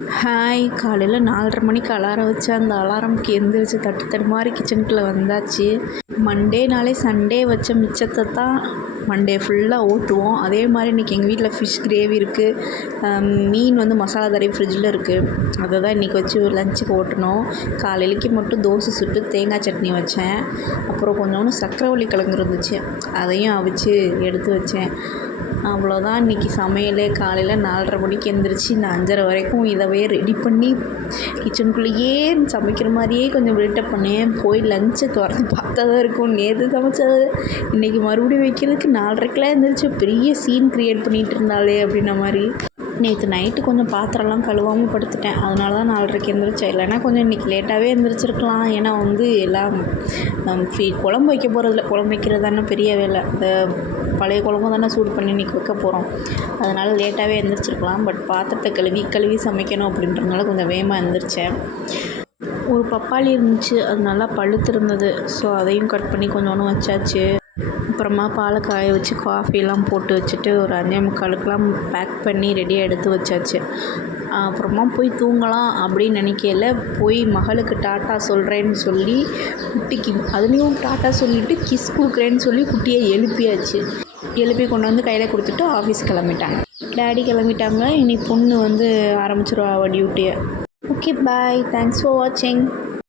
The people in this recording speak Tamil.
ஹாய், காலையில் 4:30 மணிக்கு அலாரம் வச்சு அந்த அலாரம்க்கு எந்திரிச்சு தட்டு மாதிரி கிச்சனுக்குள்ளே வந்தாச்சு. மண்டேனாலே சண்டே வச்ச மிச்சத்தை தான் மண்டே ஃபுல்லாக ஓட்டுவோம். அதே மாதிரி இன்றைக்கி எங்கள் வீட்டில் ஃபிஷ் கிரேவி இருக்குது, மீன் வந்து மசாலா தடவி ஃப்ரிட்ஜில் இருக்குது. அதை தான் இன்றைக்கி வச்சு லஞ்சுக்கு ஓட்டணும். காலையிலக்கு மட்டும் தோசை சுட்டு தேங்காய் சட்னி வச்சேன். அப்புறம் கொஞ்சோண்டு சக்கரவள்ளி கிழங்கு இருந்துச்சு, அதையும் அவிச்சு எடுத்து வச்சேன். அவ்வளோதான் இன்றைக்கி சமையலே. காலையில் 4:30 மணிக்கு எழுந்திரிச்சு இந்த 5:30 வரைக்கும் இதவே ரெடி பண்ணி கிச்சனுக்குள்ளேயே சமைக்கிற மாதிரியே கொஞ்சம் பில்டப் பண்ணேன். போய் லஞ்சை திறந்து பார்த்தா தான் இருக்கும் நேற்று சமைச்சது இன்றைக்கி மறுபடியும் வைக்கிறதுக்கு 4:30க்கெலாம் எழுந்திரிச்சு பெரிய சீன் க்ரியேட் பண்ணிகிட்டு இருந்தாலே அப்படின்ன மாதிரி. நேற்று நைட்டு கொஞ்சம் பாத்திரம்லாம் கழுவாமல் படுத்துட்டேன், அதனால தான் 4:30க்கு எழுந்திரிச்சேன். இல்லைனா கொஞ்சம் இன்றைக்கி லேட்டாகவே எழுந்திரிச்சிருக்கலாம். ஏன்னா வந்து எல்லாம் குழம்பு வைக்க போகிறதில்ல, குழம்பு வைக்கிறது தானே பெரிய வேலை. இந்த பழைய குழம்பு தானே சூடு பண்ணி இன்றைக்கி வைக்க போகிறோம், அதனால் லேட்டாகவே எழுந்திரிச்சிருக்கலாம். பட் பாத்திரத்தை கழுவி சமைக்கணும் அப்படின்றதுனால கொஞ்சம் வேகமாக எழுந்திரிச்சேன். ஒரு பப்பாளி இருந்துச்சு, அது நல்லா பழுத்து இருந்தது. ஸோ அதையும் கட் பண்ணி கொஞ்சோண்டு வச்சாச்சு. அப்புறமா பாலை காய வச்சு காஃபியெல்லாம் போட்டு வச்சுட்டு ஒரு 5:45க்கெலாம் பேக் பண்ணி ரெடியாக எடுத்து வச்சாச்சு. அப்புறமா போய் தூங்கலாம் அப்படின்னு நினைக்கல, போய் மகளுக்கு டாட்டா சொல்கிறேன்னு சொல்லி குட்டிக்கு அதுலேயும் டாட்டா சொல்லிவிட்டு கிஸ் கொடுக்குறேன்னு சொல்லி குட்டியை எழுப்பி கொண்டு வந்து கையில் கொடுத்துட்டு ஆஃபீஸ் கிளம்பிட்டாங்க. டேடி கிளம்பிட்டாங்க. இனி பொண்ணு வந்து ஆரம்பிச்சிருவா அவள் டியூட்டியை. ஓகே, பாய், தேங்க்ஸ் ஃபார் வாட்சிங்.